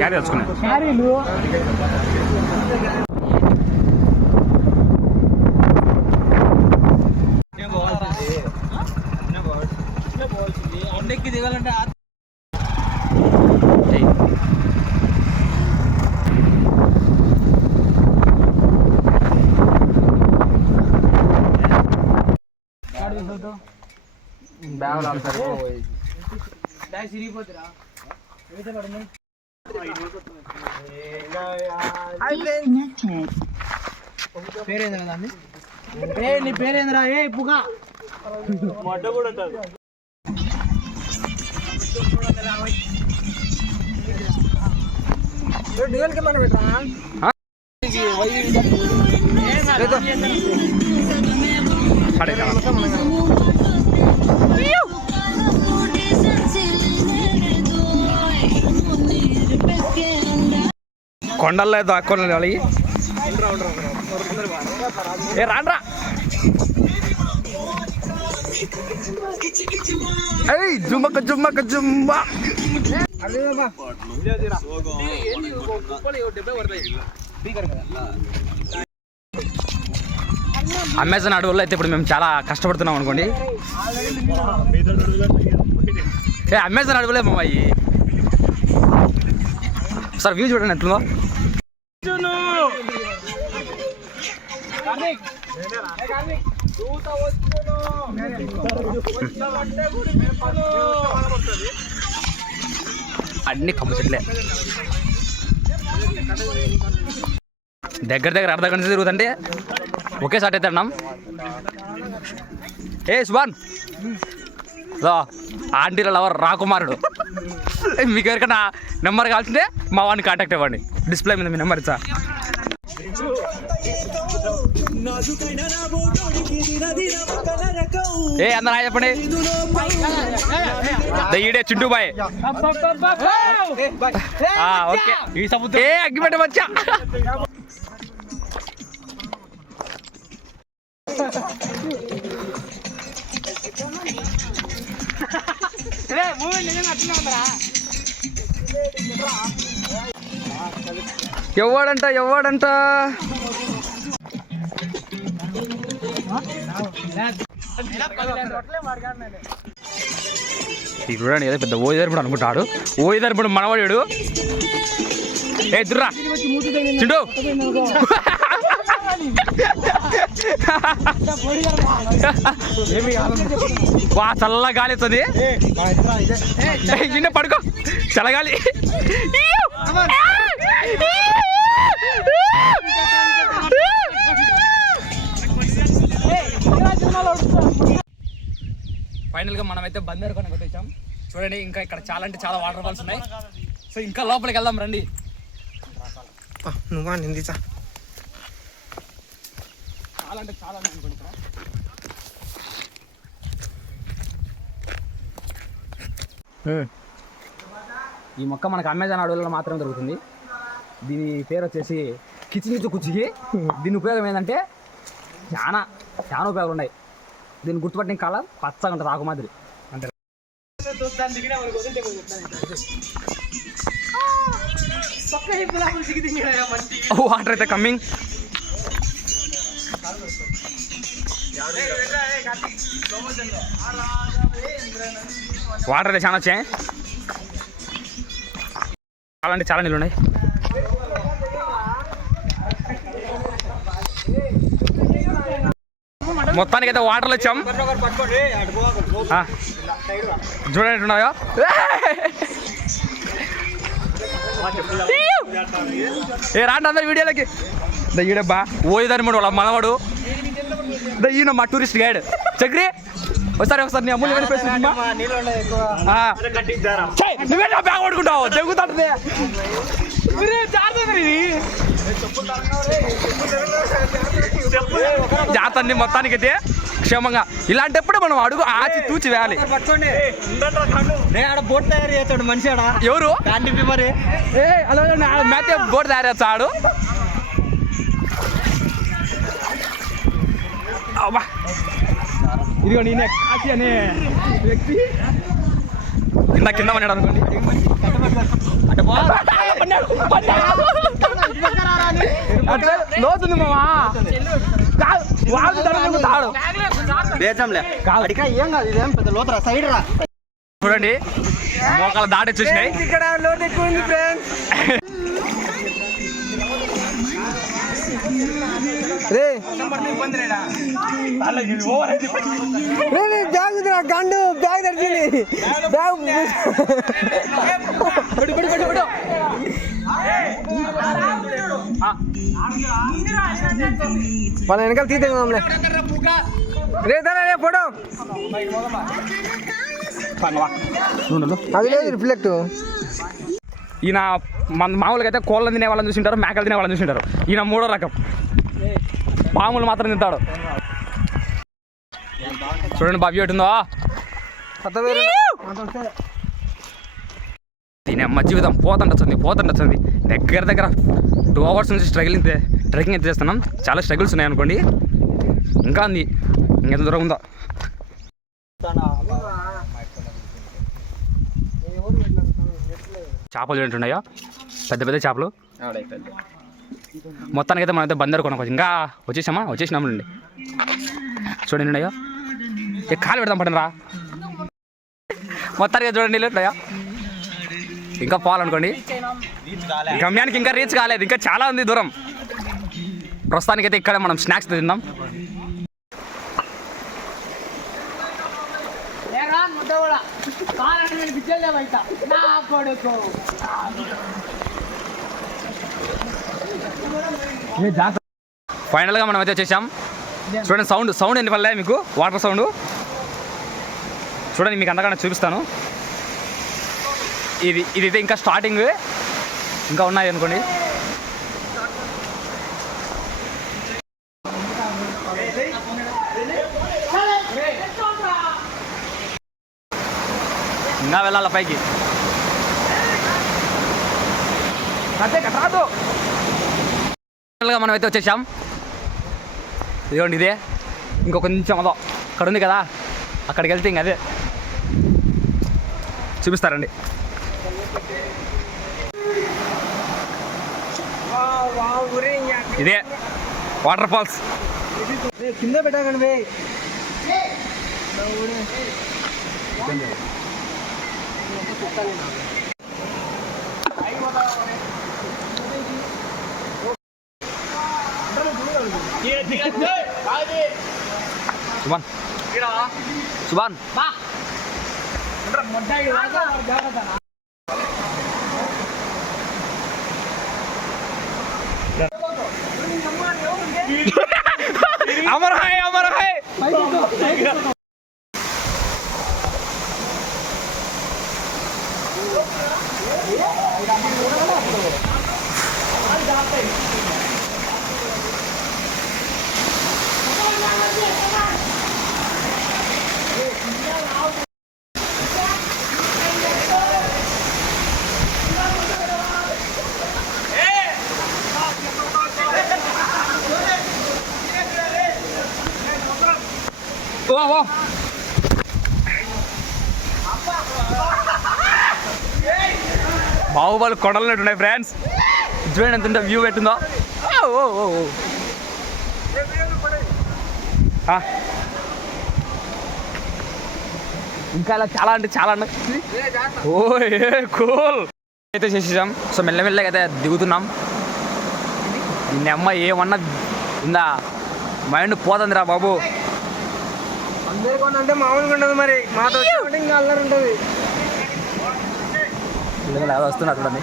Carry తెచ్చుకున్నా క్యారీలు ఎక్కి దిగాలంటే పేరేంద్రా నీ పేరేంద్రా ఏ పుగా మొట్ట కూడా ఉంటుంది డ్యూయల్ కి మనం పెట్టరా కొండల్లో దాక్కొని వాళ్ళకి ఏ రాండ్రా ఏయ్ జుమ్మక జుమ్మక జుమ్మ అమెజాన్ అడవుల్లో అయితే ఇప్పుడు మేము చాలా కష్టపడుతున్నాం అనుకోండి. ఏ అమెజాన్ అడవులే మా అయ్యి సార్ వ్యూ చూడండి ఎట్లా అన్ని కమ్మ చెట్లే దగ్గర దగ్గర అర్ధ గంట తిరుగుతుంటే ఒకే సాట్ అయితే అన్నాం. ఏ సుభాన్ ఆంటీల లవర్ రాకుమారుడు మీకు ఎవరికైనా నెంబర్ కావాల్సిందే మా వాడిని కాంటాక్ట్ ఇవ్వండి. డిస్ప్లే మీద మీ నెంబర్ ఇచ్చా. ఏ అందరూ చెప్పండి. ఈడే చింటూ బాయ్. ఓకే ఈ సముద్రం ఏ అగ్గిపెట్ట వచ్చా ఎవడంట ఎవడంట చూడండి ఏదో పెద్ద ఓయిదర్పుడు అనుకుంటాడు. ఓయిదర్పుడు మనవాడు. ఏ దుర్రా చింటూ వా చల్ల గాలి వస్తుంది. నిన్న పడుకో చల్లగాలి. ఫైనల్గా మనమైతే బందర్ కొని కొట్టేసాం. చూడండి ఇంకా ఇక్కడ చాలా అంటే చాలా వాటర్ ఫాల్స్ ఉన్నాయి. సో ఇంకా లోపలికి వెళ్దాం రండి. నువ్వా నిందించా చాలా అంటే చాలా అనుకోండి. ఇక్కడ ఈ మొక్క మనకు అమెజాన్ అడవులలో మాత్రమే దొరుకుతుంది. దీని పేరు వచ్చేసి కిచినిచు కుచికి. దీని ఉపయోగం ఏంటంటే చాలా చాలా ఉపయోగాలు ఉన్నాయి. దీన్ని గుర్తుపట్టిన కలర్ పచ్చగా ఉంటుంది, ఆకు మాదిరి అంటే. వాటర్ అయితే కమ్మింగ్. వాటర్ అయితే చాలా వచ్చాయి. చాలా అంటే చాలా నీళ్ళు ఉన్నాయి. మొత్తానికి అయితే వాటర్లో వచ్చాం. చూడండి ఉన్నాయో. ఏ రాండి అందరు వీడియోలకి. ఈడబ్బా ఓయిదారి వాళ్ళ మనవాడు. ఈయన మా టూరిస్ట్ గైడ్ చక్రి. ఒకసారి నీ అమ్ములు నువ్వే నా బ్యాగ్ పడుకుంటావు తెగుతుంది. జాతరని మొత్తానికి అయితే క్షేమంగా ఇలాంటప్పుడు మనం అడుగు ఆచి తూచి వేయాలి. బోట్ తయారు చేస్తాడు మనిషి. ఎవరు మరి మేతే బోట్ తయారు చేస్తాడు. ఇదిగో నేనే కాశీ అనే వ్యక్తి కింద కింద పన్నాడు అనుకోండి. లోతుంది మామా తాడు ఏం కాదు ఇదేం పెద్ద లోతరా సైడ్ రా. చూడండి మోకాలు దాటి వచ్చేసినాయి. ఇక్కడ లోతు ఎక్కువ ఉంది ఫ్రెండ్స్. రే బ్యాగ్ గండు బ్యాగ్ తడిచింది. బ్యాగ్ మన వెనకాల తీద్దాంలే. రే రే ఫోటో అది లేదు రిఫ్లెక్ట్. ఈయన మామూలుగా అయితే కోళ్ళని తినే వాళ్ళని చూసింటారు, మేకలు తినే వాళ్ళని చూసింటారు. ఈయన మూడో రకం, పాములు మాత్రం తింటాడు. చూడండి బాబీ ఎటుందో దీని అమ్మ జీవితం పోతుండొచ్చింది. దగ్గర 2 hours నుంచి ట్రెక్కింగ్ అయితే చేస్తున్నాం. చాలా స్ట్రగుల్స్ ఉన్నాయి అనుకోండి. ఇంకా ఉంది, ఇంకెంత దూరం ఉందో. చేపలు చూడండి, పెద్ద పెద్ద చేపలు. మొత్తానికి అయితే మనమైతే బందరు కొనుక్కోవచ్చు. ఇంకా వచ్చేసినామండి. చూడండి ఉన్నాయో, కాలు పెడదాం పడండి రా. మొత్తానికి చూడండి ఉన్నాయో. ఇంకా పోవాలనుకోండి, గమ్యానికి ఇంకా రీచ్ కాలేదు, ఇంకా చాలా ఉంది దూరం. ప్రస్తుతానికైతే ఇక్కడ మనం స్నాక్స్ తిందాం. ఫైనల్గా మనం అయితే వచ్చేసాం. చూడండి సౌండ్ ఎన్ని వల్ల మీకు వాటర్ సౌండ్ చూడండి, మీకు అంతకన్నా చూపిస్తాను. ఇది ఇంకా స్టార్టింగ్, ఇంకా ఉన్నాయి అనుకోండి. ఇంకా వెళ్ళాల పైకి. మనం అయితే వచ్చేసాం. ఇదిగోండి ఇదే, ఇంకో కొంచెం అదో అక్కడ ఉంది కదా, అక్కడికి వెళ్తే ఇంక అదే చూపిస్తారండి. ఇదే వాటర్ ఫాల్స్. కింద పెట్టకండి. సుభాన్ అమర్ హై బాహుబలి కొండలున్నాయి ఫ్రెండ్స్. చూడండి ఎంత వ్యూ పెట్టుందో. ఇంకా ఇలా చాలా అంటే చాలా కూల్ అయితే చేసేసాం. సో మెల్లమెల్లగా అయితే దిగుతున్నాం. ఈ అమ్మ ఏమన్నా ఉందా, మైండ్ పోతుందిరా బాబు. అందరికీ అంటే మామూలుగా ఉండదు, మరి మాతో ఇంకా అల్లరి ఉంటుంది. వస్తున్నా చూడండి.